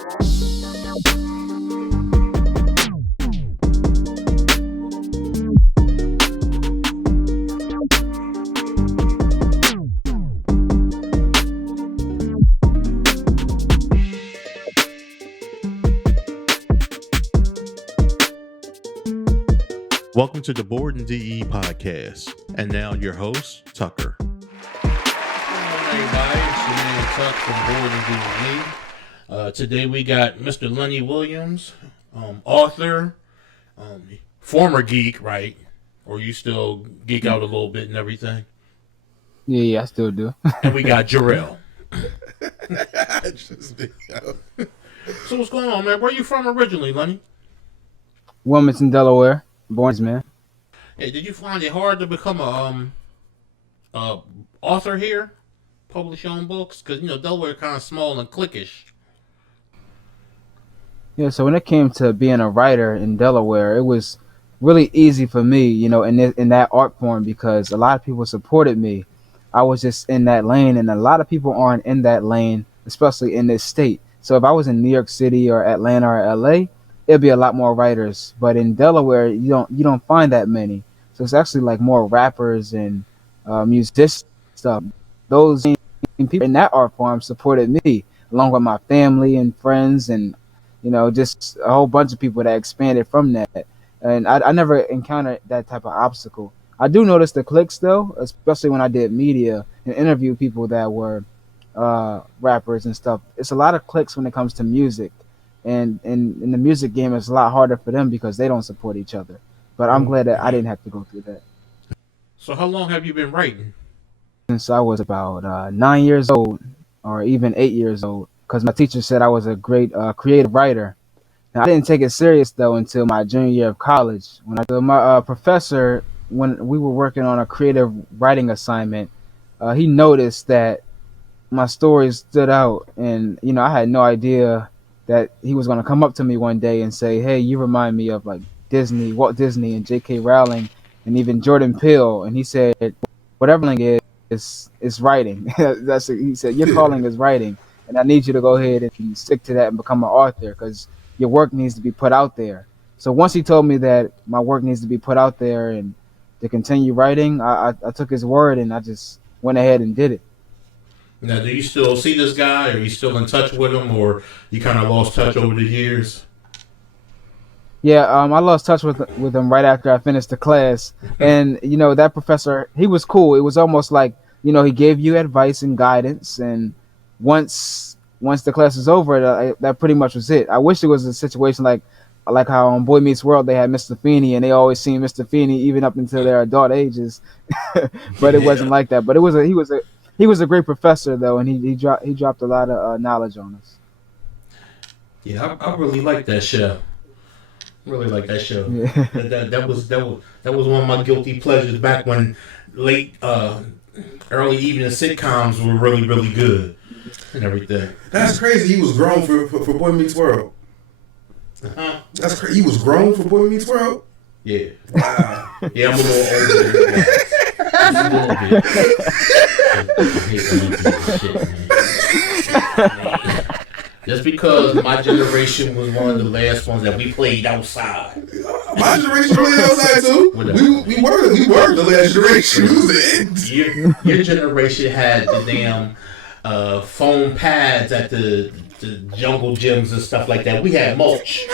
Welcome to the BOREDinDE podcast. And now your host, Tucker. Hey everybody, it's your man Tuck from BOREDinDE. Today we got Mr. Lenny Williams, author, former geek, right? Or you still geek out a little bit and everything? Yeah, I still do. And we got Jarrell. So what's going on, man? Where you from originally, Lenny? Wilmington, Delaware. Born, man. Hey, did you find it hard to become a author here? Publish your own books? Because, Delaware kind of small and cliquish. Yeah, so when it came to being a writer in Delaware, it was really easy for me, in that art form because a lot of people supported me. I was just in that lane, and a lot of people aren't in that lane, especially in this state. So if I was in New York City or Atlanta or LA, it'd be a lot more writers. But in Delaware, you don't find that many. So it's actually like more rappers and musicians stuff. Those people in that art form supported me, along with my family and friends, and just a whole bunch of people that expanded from that. And I never encountered that type of obstacle. I do notice the clicks though, especially when I did media and interview people that were rappers and stuff. It's a lot of clicks when it comes to music. And in the music game, it's a lot harder for them because they don't support each other. But I'm glad that I didn't have to go through that. So how long have you been writing? Since I was about 9 years old, or even 8 years old, because my teacher said I was a great creative writer. Now, I didn't take it serious, though, until my junior year of college. My professor, when we were working on a creative writing assignment, he noticed that my stories stood out. And, I had no idea that he was going to come up to me one day and say, hey, you remind me of like Disney, Walt Disney and J.K. Rowling and even Jordan Peele. And he said, whatever is writing. He said, your calling is writing. And I need you to go ahead and stick to that and become an author because your work needs to be put out there. So once he told me that my work needs to be put out there and to continue writing, I took his word and I just went ahead and did it. Now, do you still see this guy? Are you still in touch with him, or you kind of lost touch over the years? Yeah, I lost touch with him right after I finished the class. And, that professor, he was cool. It was almost like, he gave you advice and guidance. And once the class was over, that pretty much was it. I wish it was a situation like how on Boy Meets World they had Mr. Feeney, and they always seen Mr. Feeney even up until their adult ages. But it wasn't like that. But he was a great professor, though, and he dropped a lot of knowledge on us. Yeah, I really like that show. Really like that show. Yeah. That was one of my guilty pleasures back when late early evening sitcoms were really, really good and everything. That's crazy. He was grown for Boy Meets World. Uh-huh. That's crazy. He was grown for Boy Meets World. Yeah. Wow. Yeah, I'm a little older. Just a little bit. Just because my generation was one of the last ones that we played outside. My generation played outside too. We were the last generation. We was the end. Your generation had the damn foam pads at the jungle gyms and stuff like that. We had mulch.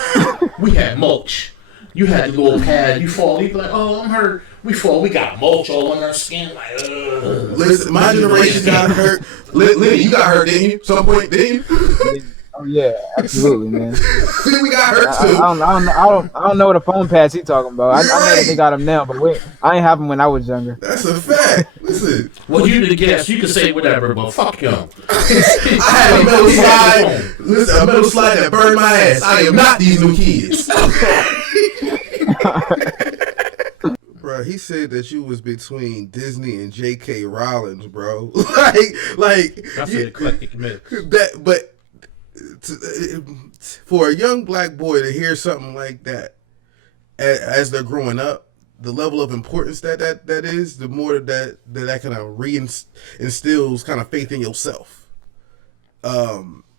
You had the little pad. You fall. You be like, oh, I'm hurt. We fall. We got mulch all on our skin. Like, ugh. Listen, my generation got hurt. Lenny, you got hurt, didn't you? Some point, didn't you? Oh yeah, absolutely, man. See, we got hurt too. I don't know what the phone pads he talking about. I know that they got them now, but I ain't have them when I was younger. That's a fact. Listen. Well, you the guest. You can say whatever, but fuck him. I had a metal slide. Listen, a metal slide that burned my ass. I am not these new kids. Bro, he said that you was between Disney and J.K. Rowling, bro. like that's an eclectic mix. But for a young black boy to hear something like that as they're growing up, the level of importance that is, the more that kind of reinstills kind of faith in yourself.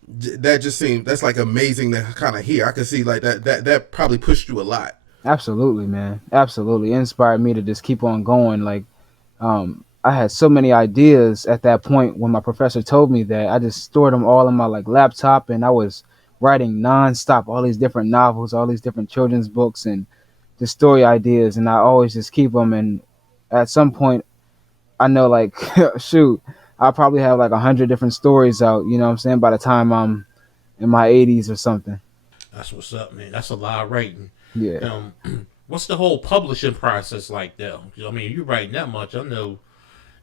that just seems, that's like amazing to kind of hear. I can see like that probably pushed you a lot. Absolutely, man. Absolutely. It inspired me to just keep on going. Like, I had so many ideas at that point when my professor told me that. I just stored them all on my like laptop, and I was writing nonstop, all these different novels, all these different children's books, and just story ideas. And I always just keep them. And at some point, I know like, shoot, I'll probably have like 100 different stories out. You know what I'm saying? By the time I'm in my 80s or something. That's what's up, man. That's a lot of writing. Yeah. What's the whole publishing process like, though? I mean, you're writing that much. I know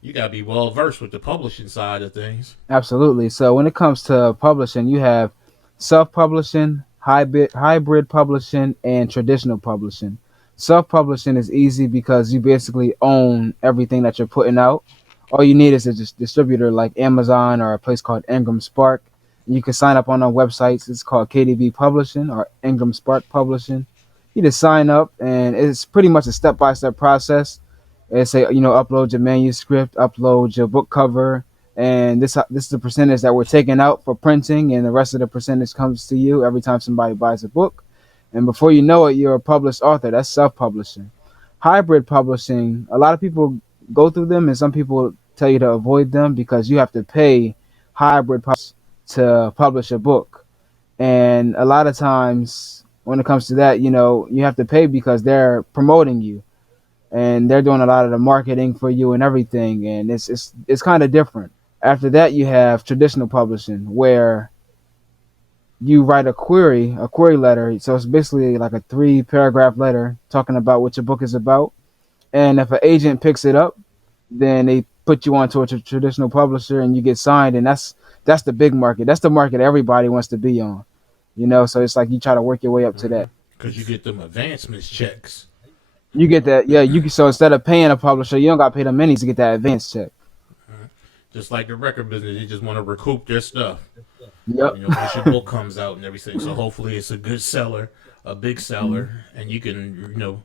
you gotta be well versed with the publishing side of things. Absolutely. So when it comes to publishing, you have self-publishing, hybrid publishing, and traditional publishing. Self-publishing is easy because you basically own everything that you're putting out. All you need is a distributor like Amazon or a place called Ingram Spark. You can sign up on our websites. It's called KDB Publishing or Ingram Spark Publishing. You just sign up, and it's pretty much a step-by-step process. It's upload your manuscript, upload your book cover, and this is the percentage that we're taking out for printing, and the rest of the percentage comes to you every time somebody buys a book. And before you know it, you're a published author. That's self-publishing. Hybrid publishing, a lot of people go through them, and some people tell you to avoid them because you have to pay hybrid to publish a book. And a lot of times when it comes to that, you have to pay because they're promoting you and they're doing a lot of the marketing for you and everything. And it's kind of different. After that, you have traditional publishing where you write a query letter. So it's basically like a 3-paragraph letter talking about what your book is about. And if an agent picks it up, then they put you onto a traditional publisher and you get signed. And that's the big market. That's the market everybody wants to be on. So it's like you try to work your way up to that. Because you get them advancements checks. You get that, yeah. So instead of paying a publisher, you don't got to pay them many to get that advance check. Just like the record business, they just want to recoup their stuff. Yep. Once your book comes out and everything. So hopefully it's a good seller, a big seller, and you can,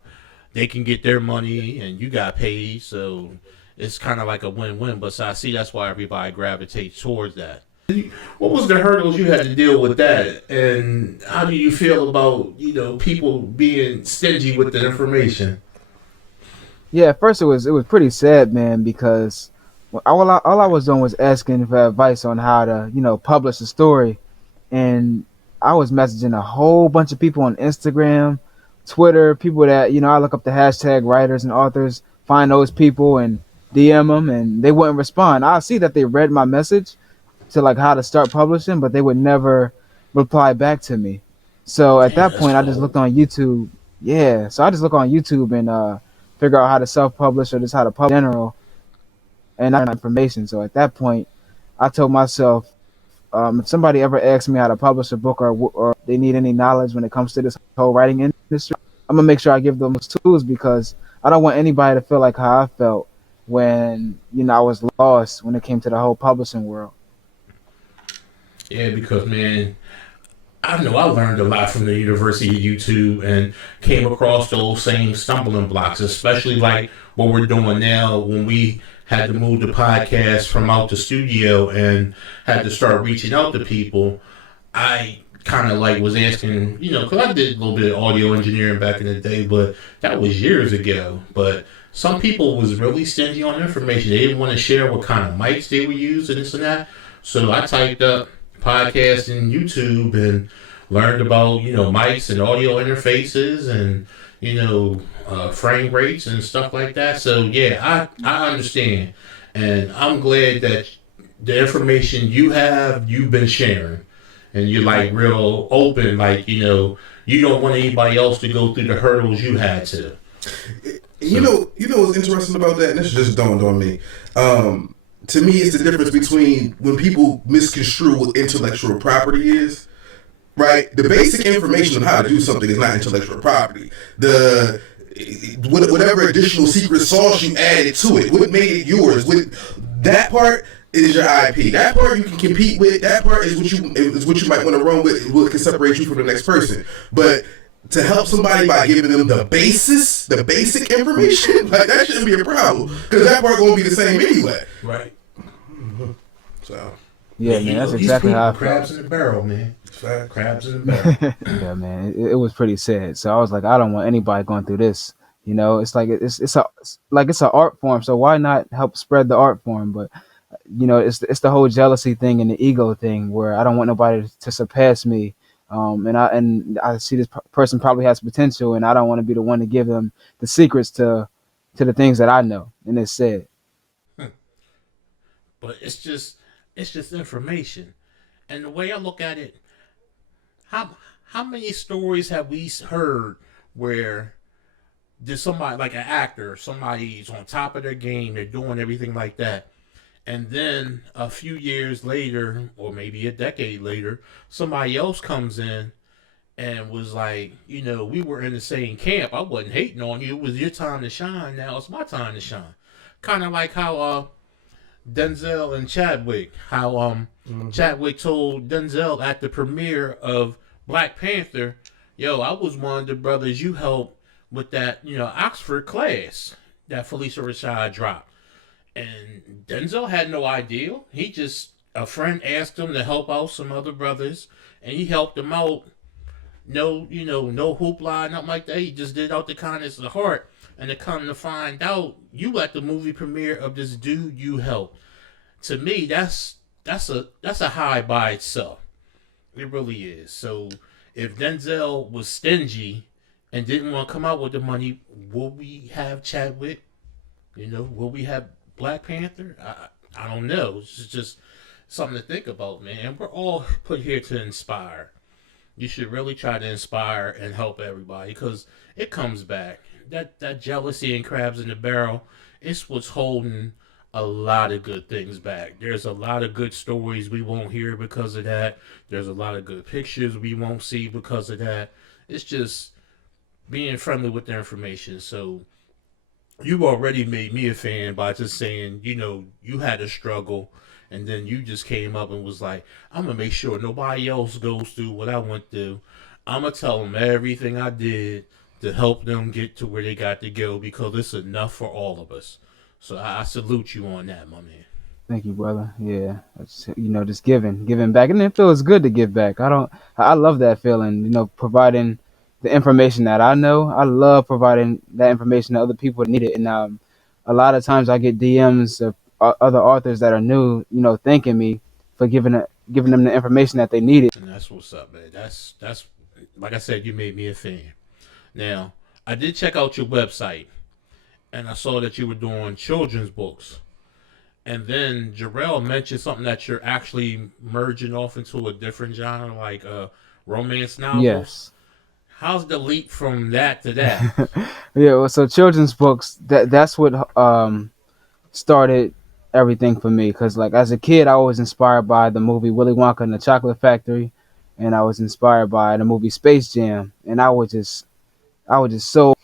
they can get their money and you got paid. So it's kind of like a win-win. But so I see that's why everybody gravitates towards that. What was the hurdles you had to deal with that, and how do you feel about people being stingy with the information? Yeah, at first it was pretty sad, man, because all I was doing was asking for advice on how to publish a story, and I was messaging a whole bunch of people on Instagram, Twitter, people that I look up the hashtag writers and authors, find those people and DM them, and they wouldn't respond. I see that they read my message to like how to start publishing, but they would never reply back to me. So at that point, I just looked on YouTube. Yeah, so I just look on YouTube and figure out how to self-publish or just how to publish in general, and I got information. So at that point, I told myself, if somebody ever asks me how to publish a book or they need any knowledge when it comes to this whole writing industry, I'm gonna make sure I give them those tools because I don't want anybody to feel like how I felt when I was lost when it came to the whole publishing world. Yeah, because, man, I know I learned a lot from the University of YouTube and came across those same stumbling blocks, especially like what we're doing now when we had to move the podcast from out the studio and had to start reaching out to people. I kind of like was asking, because I did a little bit of audio engineering back in the day, but that was years ago. But some people was really stingy on information. They didn't want to share what kind of mics they were using, this and that. So I typed up podcast and YouTube and learned about mics and audio interfaces and frame rates and stuff like that. So yeah, I understand, and I'm glad that the information you've been sharing, and you're like real open, like you don't want anybody else to go through the hurdles you had to. You know what's interesting about that, and this just dawned on me. To me, it's the difference between when people misconstrue what intellectual property is, right? The basic information on how to do something is not intellectual property. Whatever additional secret sauce you added to it, what made it yours, that part is your IP. That part you can compete with. That part is what you might want to run with. What can separate you from the next person. But to help somebody by giving them the basic information, like that shouldn't be a problem because that part gonna be the same anyway. Right. So, Yeah, Man, man, that's these exactly how people, I felt. crabs in the barrel, man. Facts. Crabs in the barrel. Yeah, man, it was pretty sad. So I was like, I don't want anybody going through this. You know, it's like it's an art form. So why not help spread the art form? But you know, it's the whole jealousy thing and the ego thing where I don't want nobody to surpass me. And I see this person probably has potential, and I don't want to be the one to give them the secrets to the things that I know. And it's sad. But it's just information. And the way I look at it, how many stories have we heard where there's somebody like an actor, somebody's on top of their game, they're doing everything like that, and then a few years later, or maybe a decade later, somebody else comes in and was like, you know, we were in the same camp. I wasn't hating on you. It was your time to shine. Now it's my time to shine. Kind of like how Denzel and Chadwick, how Chadwick told Denzel at the premiere of Black Panther, yo, I was one of the brothers you helped with that, you know, Oxford class that Felicia Rashad dropped. And Denzel had no idea. He just, a friend asked him to help out some other brothers, and he helped them out. No, you know, no hoopla, nothing like that. He just did out the kindness of the heart. And to come to find out, you at the movie premiere of this dude you helped. To me, that's a high by itself. It really is. So if Denzel was stingy and didn't want to come out with the money, will we have Chadwick? You know, will we have Black Panther? I don't know. It's just something to think about, man. We're all put here to inspire. You should really try to inspire and help everybody because it comes back. That jealousy and crabs in the barrel, it's what's holding a lot of good things back. There's a lot of good stories we won't hear because of that. There's a lot of good pictures we won't see because of that. It's just being friendly with the information. So you already made me a fan by just saying, you know, you had a struggle and then you just came up and was like, I'm going to make sure nobody else goes through what I went through. I'm going to tell them everything I did to help them get to where they got to go because it's enough for all of us. So I salute you on that, my man. Thank you, brother. Yeah, it's, you know, just giving back, and it feels good to give back. I love that feeling. You know, providing the information that I know. I love providing that information to other people that need it. And a lot of times I get DMs of other authors that are new, you know, thanking me for giving them the information that they needed. And that's what's up, man. That's like I said, you made me a fan. Now, I did check out your website, and I saw that you were doing children's books. And then Jarrell mentioned something that you're actually merging off into a different genre, like romance novels. Yes. How's the leap from that to that? Yeah. Well, so children's books. That's what started everything for me. Because like as a kid, I was inspired by the movie Willy Wonka and the Chocolate Factory, and I was inspired by the movie Space Jam, and I was just so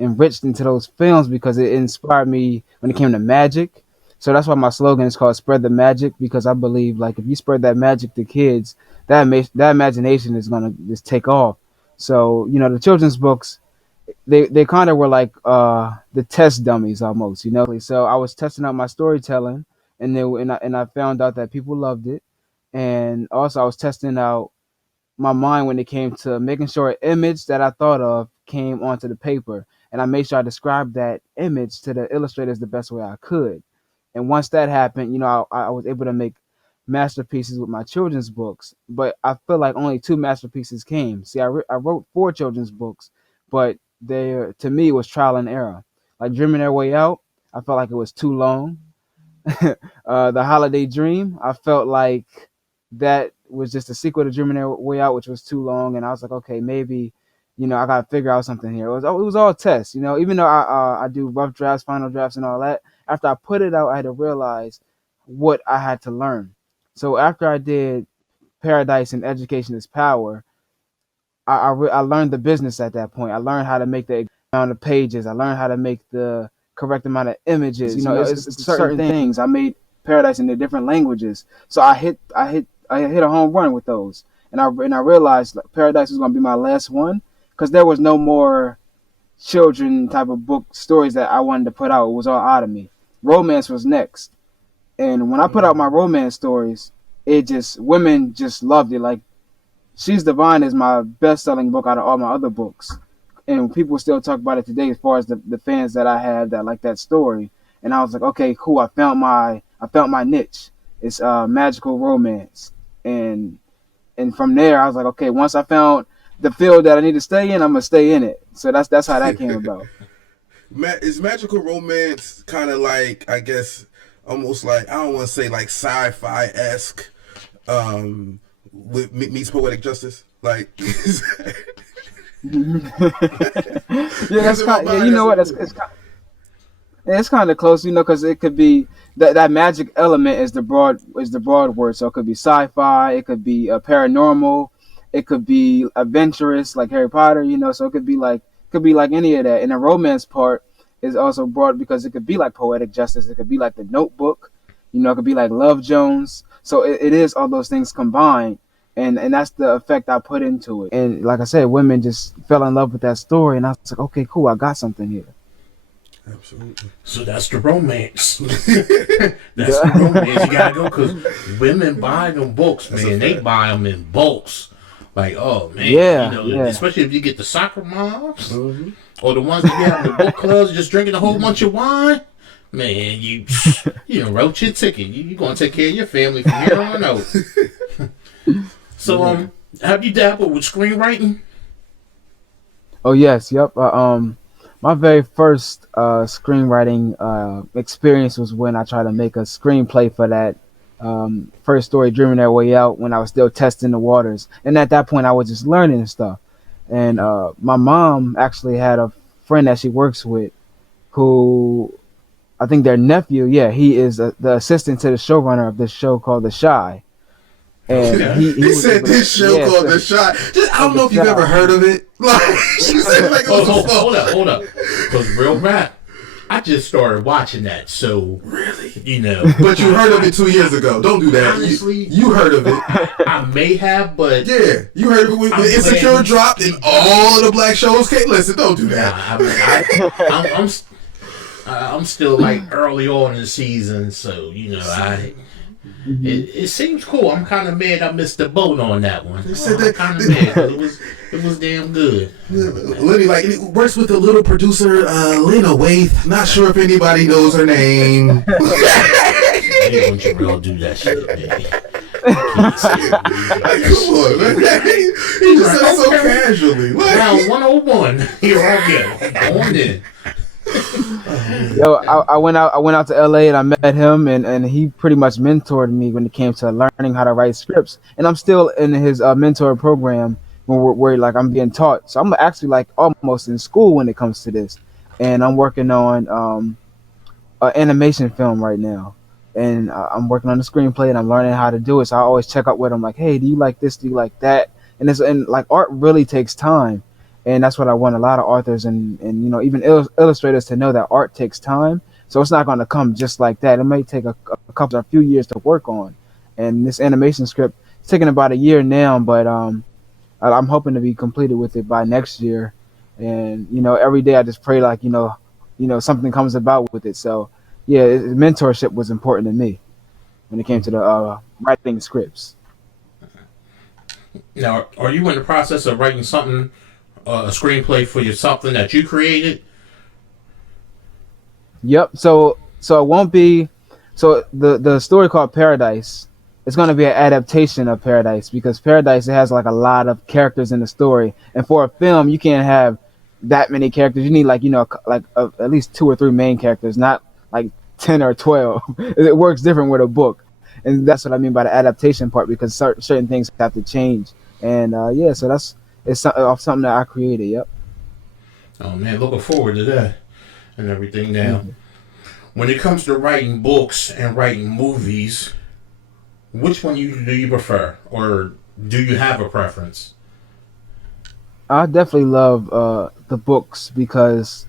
enriched into those films because it inspired me when it came to magic. So that's why my slogan is called "Spread the Magic," because I believe like if you spread that magic to kids, that imagination is gonna just take off. So you know the children's books, they kind of were like the test dummies almost, you know. So I was testing out my storytelling, and I found out that people loved it, and also I was testing out my mind when it came to making sure an image that I thought of came onto the paper. And I made sure I described that image to the illustrators the best way I could. And once that happened, you know, I was able to make masterpieces with my children's books. But I feel like only two masterpieces came. See, I wrote four children's books, but to me, it was trial and error. Like Dreaming Their Way Out, I felt like it was too long. The Holiday Dream, I felt like that was just a sequel to Dreaming Their Way Out, which was too long, and I was like, okay, maybe, you know, I gotta figure out something here. It was all tests, you know. Even though I do rough drafts, final drafts, and all that, after I put it out, I had to realize what I had to learn. So after I did Paradise and Education is Power, I learned the business at that point. I learned how to make the amount of pages. I learned how to make the correct amount of images. You know, it's certain things. I made Paradise in the different languages, so I hit a home run with those, and I realized like, Paradise was gonna be my last one because there was no more children type of book stories that I wanted to put out. It was all out of me. Romance was next, and when I put out my romance stories, it just women just loved it. Like She's Divine is my best-selling book out of all my other books, and people still talk about it today as far as the fans that I have that like that story. And I was like, okay, cool. I found my niche. It's magical romance, and from there I was like, okay, once I found the field that I need to stay in, I'm gonna stay in it. So that's how that came about. Is magical romance kind of like, I guess, almost like, I don't want to say like sci-fi esque, with meets poetic justice, like? Yeah, that's kind. Yeah, you know what? It's kind of close, because it could be that magic element is the broad word. So it could be sci-fi, it could be paranormal, it could be adventurous like Harry Potter. So it could be like any of that. And the romance part is also broad because it could be like poetic justice. It could be like The Notebook. It could be like Love Jones. So it is all those things combined. And that's the effect I put into it. And like I said, women just fell in love with that story, and I was like, okay, cool, I got something here. Absolutely. So that's the romance. That's the romance. You gotta go because women buy them books, man. They buy them in bulks. Like, oh man, Yeah. Especially if you get the soccer moms or the ones that you have in the book clubs, just drinking a whole bunch of wine. Man, you wrote your ticket. You gonna take care of your family from here on out. So, have you dabbled with screenwriting? Oh yes, yep. My very first screenwriting experience was when I tried to make a screenplay for that first story, Dreaming Their Way Out, when I was still testing the waters. And at that point, I was just learning and stuff. And my mom actually had a friend that she works with who, I think their nephew, he is the assistant to the showrunner of this show called The Shy. And he said this show called The Shy. I don't know if you've ever heard of it. Like, she said, like, hold up. Because real rap, I just started watching that, so really, But you heard of it 2 years ago. Don't do that. Honestly, you heard of it. I may have, but yeah, you heard of it when Insecure dropped and all of the black shows came. Listen, don't do that. I'm still like early on in the season, so it seems cool. I'm kind of mad I missed the boat on that one. I'm kind of mad 'cause it was damn good. Lenny, like, it works with the little producer, Lena Waith. Not sure if anybody knows her name. Hey, don't you real do that shit, man. Like, come on, man. He just said it so casually. Like, Round 101. Here I go. Going in. Yo, I went out to LA and I met him, and he pretty much mentored me when it came to learning how to write scripts. And I'm still in his mentor program where like I'm being taught. So I'm actually like almost in school when it comes to this. And I'm working on an animation film right now. And I'm working on the screenplay and I'm learning how to do it. So I always check up with him like, hey, do you like this? Do you like that? And like art really takes time. And that's what I want a lot of authors and even illustrators to know, that art takes time. So it's not going to come just like that. It may take a few years to work on. And this animation script, it's taking about a year now, but I'm hoping to be completed with it by next year. And every day I just pray like something comes about with it. So yeah, mentorship was important to me when it came to the writing scripts. Now, are you in the process of writing something? A screenplay for something that you created? Yep. So it won't be. So the story called Paradise, it's going to be an adaptation of Paradise, because Paradise, it has like a lot of characters in the story, and for a film you can't have that many characters. You need at least 2 or 3 main characters, not like 10 or 12. It works different with a book, and that's what I mean by the adaptation part, because certain things have to change. And so it's something that I created. Yep. Oh man, looking forward to that and everything. Now, when it comes to writing books and writing movies, which one do you prefer, or do you have a preference? I definitely love the books because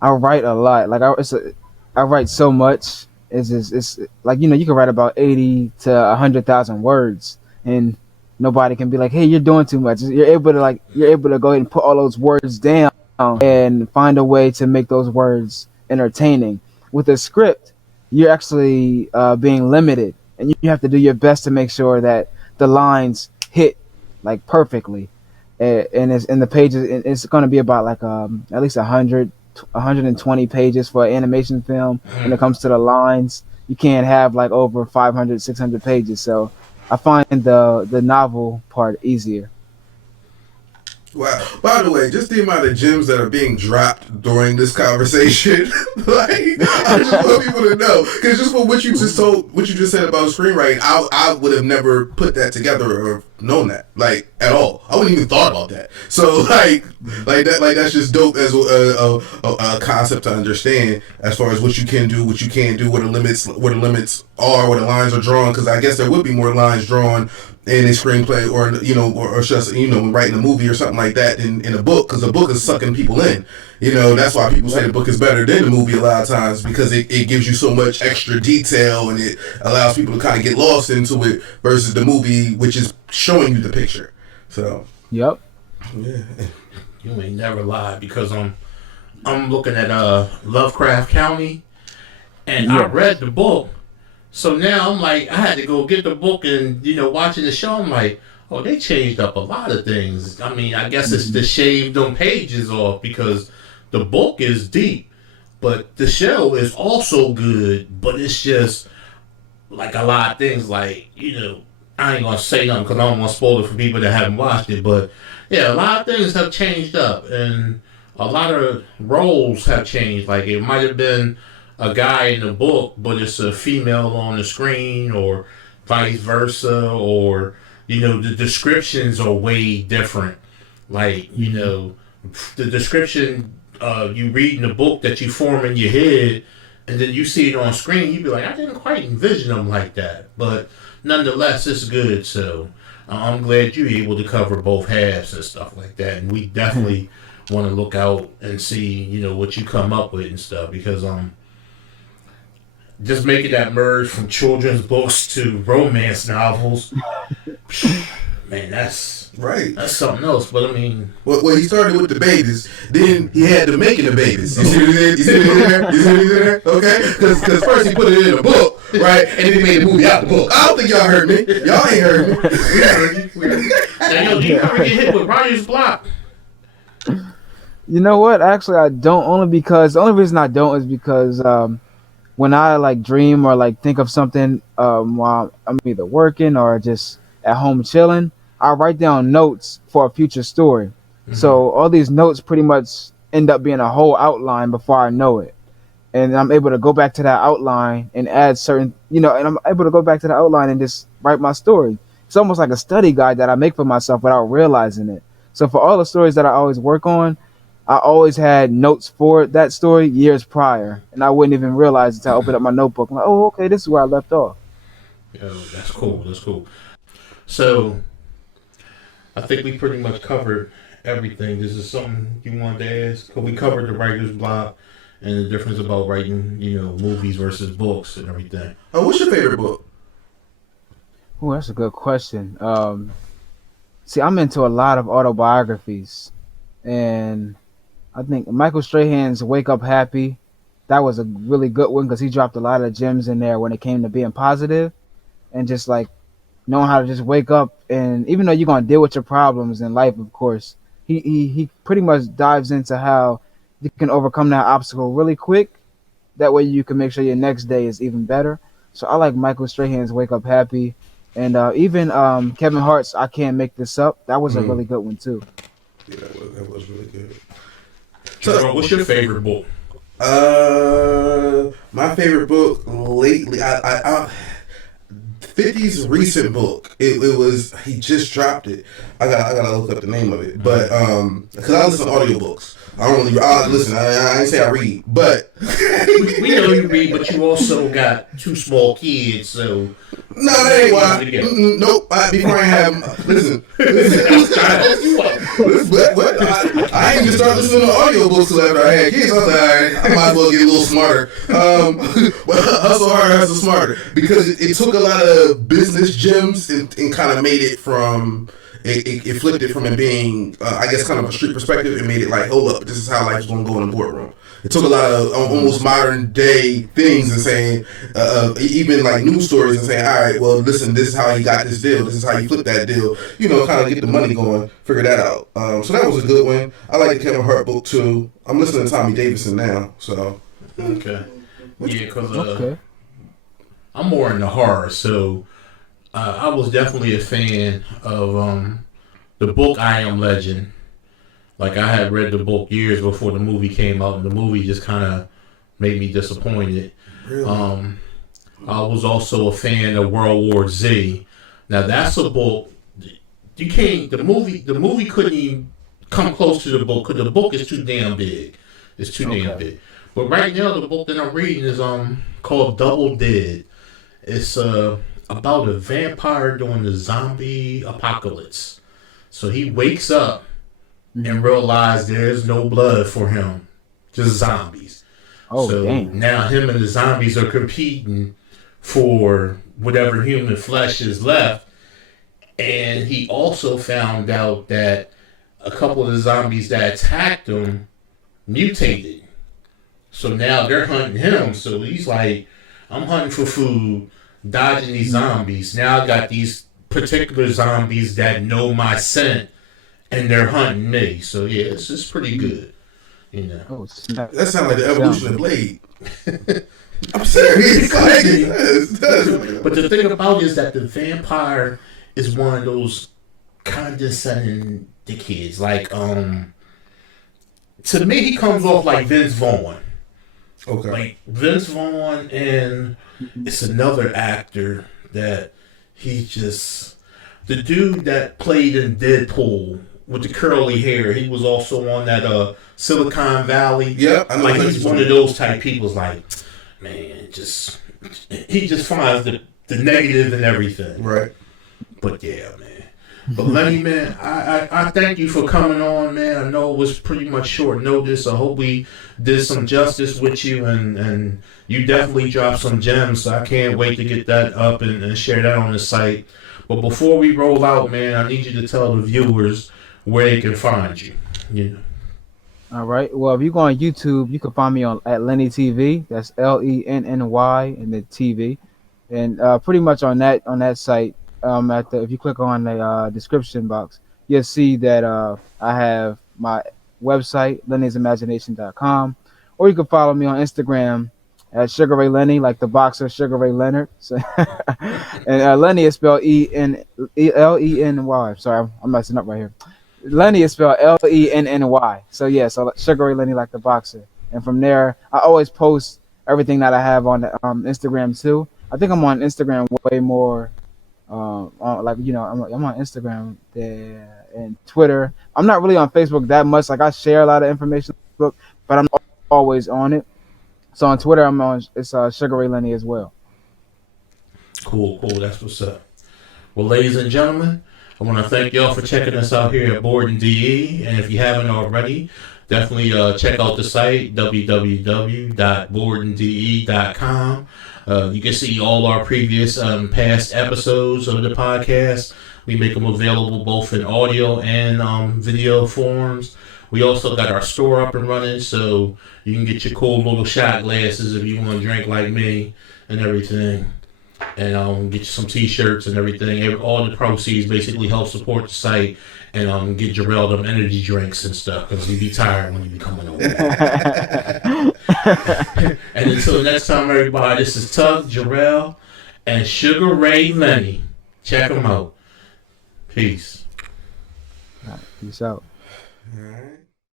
I write a lot. Like I write so much. It's like you can write about 80 to 100,000 words, and nobody can be like, hey, you're doing too much. You're able to go ahead and put all those words down and find a way to make those words entertaining. With a script, you're actually being limited. and you have to do your best to make sure that the lines hit like perfectly. And it's in the pages. It's going to be about like at least 120 pages for an animation film. When it comes to the lines, you can't have like over 500, 600 pages. So I find the novel part easier. Wow. By the way, just the amount of gems that are being dropped during this conversation, like, I just want people to know, because just for what you just said about screenwriting, I would have never put that together or known that, like, at all. I wouldn't even thought about that. So, like that's just dope as a concept to understand as far as what you can do, what you can't do, where the limits are, where the lines are drawn. Because I guess there would be more lines drawn in a screenplay or just writing a movie or something like that in a book, because a book is sucking people in. That's why people say the book is better than the movie a lot of times, because it gives you so much extra detail and it allows people to kind of get lost into it versus the movie, which is showing you the picture. So Yep. Yeah. You ain't never lied, because I'm looking at Lovecraft County, and I read the book. So now I'm like, I had to go get the book, and watching the show, I'm like, oh, they changed up a lot of things. I mean, I guess it's the shaved them pages off, because the book is deep, but the show is also good, but it's just like a lot of things, like, I ain't gonna say nothing because I don't want to spoil it for people that haven't watched it, but yeah, a lot of things have changed up, and a lot of roles have changed. Like, it might have been a guy in the book, but it's a female on the screen, or vice versa, or the descriptions are way different. Like, the description you read in the book that you form in your head, and then you see it on screen, you be like, I didn't quite envision them like that. But nonetheless, it's good. So I'm glad you're able to cover both halves and stuff like that. And we definitely want to look out and see, what you come up with and stuff, because just making that merge from children's books to romance novels, man, that's right. That's something else. But I mean, well, he started with the babies, then he had the making the babies. You see what he's in there? Okay, because first he put it in a book, right, and then he made a movie out the book. I don't think y'all heard me. Y'all ain't heard me. We heard you. Now, do you ever get hit with writer's block? You know what? Actually, I don't. The only reason I don't is because when I like dream or like think of something while I'm either working or just at home chilling, I write down notes for a future story. Mm-hmm. So all these notes pretty much end up being a whole outline before I know it. And I'm able to go back to that outline and add certain, and I'm able to go back to the outline and just write my story. It's almost like a study guide that I make for myself without realizing it. So for all the stories that I always work on, I always had notes for that story years prior, and I wouldn't even realize until I opened up my notebook. I'm like, oh, okay, this is where I left off. Yo, that's cool. That's cool. So, I think we pretty much covered everything. This is something you wanted to ask? Because we covered the writer's block and the difference about writing, movies versus books and everything. Oh, what's your favorite book? Oh, that's a good question. See, I'm into a lot of autobiographies, and I think Michael Strahan's Wake Up Happy, that was a really good one because he dropped a lot of gems in there when it came to being positive and just like knowing how to just wake up. And even though you're going to deal with your problems in life, of course, he pretty much dives into how you can overcome that obstacle really quick. That way you can make sure your next day is even better. So I like Michael Strahan's Wake Up Happy. And even Kevin Hart's I Can't Make This Up. That was a really good one too. Yeah, that was really good. So, what's your favorite book? My favorite book lately, I 50's recent book. It was, he just dropped it. I gotta look up the name of it, but because I listen to audiobooks. I don't really listen. I ain't say I read, but we know you read, but you also got 2 small kids, so. No, that ain't why. Nope. Before I have listen. What? I ain't even started listening to audiobooks till after I had kids. I was like, all right, I might as well get a little smarter. But hustle harder, hustle smarter, because it took a lot of business gems and kind of made it from. it flipped it from it being, I guess, kind of a street perspective and made it like, hold up, this is how life's going to go in the boardroom. It took a lot of almost modern day things and saying, even like news stories and saying, all right, well, listen, this is how you got this deal. This is how you flip that deal. You know, kind of get the money going, figure that out. So that was a good one. I like the Kevin Hart book too. I'm listening to Tommy Davidson now, so. Okay. Yeah, because I'm more into horror, so I was definitely a fan of the book I Am Legend. Like, I had read the book years before the movie came out, and the movie just kind of made me disappointed. Really? I was also a fan of World War Z. Now, that's a book you can't. The movie couldn't even come close to the book because the book is too damn big. It's too damn big. But right now, the book that I'm reading is called Double Dead. It's about a vampire during the zombie apocalypse. So he wakes up and realizes there's no blood for him, just zombies. Oh, so dang. now him and the zombies are competing for whatever human flesh is left. And he also found out that a couple of the zombies that attacked him mutated. So now they're hunting him. So he's like, I'm hunting for food, dodging these zombies. Now I got these particular zombies that know my scent, and they're hunting me. So yeah, it's just pretty good. You know. Oh, snap. That sounds like the evolution of Blade. I'm serious. But the thing about it is that the vampire is one of those condescending dickheads. Like, to me, he comes off like Vince Vaughn. Okay. Like Vince Vaughn, and it's another actor that he's just the dude that played in Deadpool with the curly hair. He was also on that Silicon Valley. Yeah, I know. Like he's one of those type people. Like, man, he just finds the negative in everything. Right. But yeah, man. But Lenny, man, I thank you for coming on, man. I know it was pretty much short notice. I hope we did some justice with you, and you definitely dropped some gems. So I can't wait to get that up and share that on the site. But before we roll out, man, I need you to tell the viewers where they can find you. Yeah. All right. Well, if you go on YouTube, you can find me at Lenny TV. That's Lenny and the TV, and pretty much on that site. If you click on the description box, you'll see that I have my website, lennysimagination.com, or you can follow me on Instagram at Sugar Ray Lenny, like the boxer Sugar Ray Leonard. So, and Lenny is spelled Leny. Sorry, I'm messing up right here. Lenny is spelled Lenny. So yeah, so Sugar Ray Lenny, like the boxer. And from there, I always post everything that I have on Instagram too. I think I'm on Instagram way more. I'm on Instagram there and Twitter. I'm not really on Facebook that much. Like, I share a lot of information on Facebook, but I'm always on it. So on Twitter, it's Sugar Ray Lenny as well. Cool. That's what's up. Well, ladies and gentlemen, I want to thank y'all for checking us out here at BOREDinDE. And if you haven't already, definitely check out the site, www.BOREDinDE.com. You can see all our previous past episodes of the podcast. We make them available both in audio and video forms. We also got our store up and running, so you can get your cool little shot glasses if you want to drink like me and everything. And get you some t-shirts and everything. All the proceeds basically help support the site and get Jarrell them energy drinks and stuff, because you be tired when you be coming over. And until next time, everybody, this is Tug, Jarrell, and Sugar Ray Lenny. Check them out. Peace. All right, peace out. All right.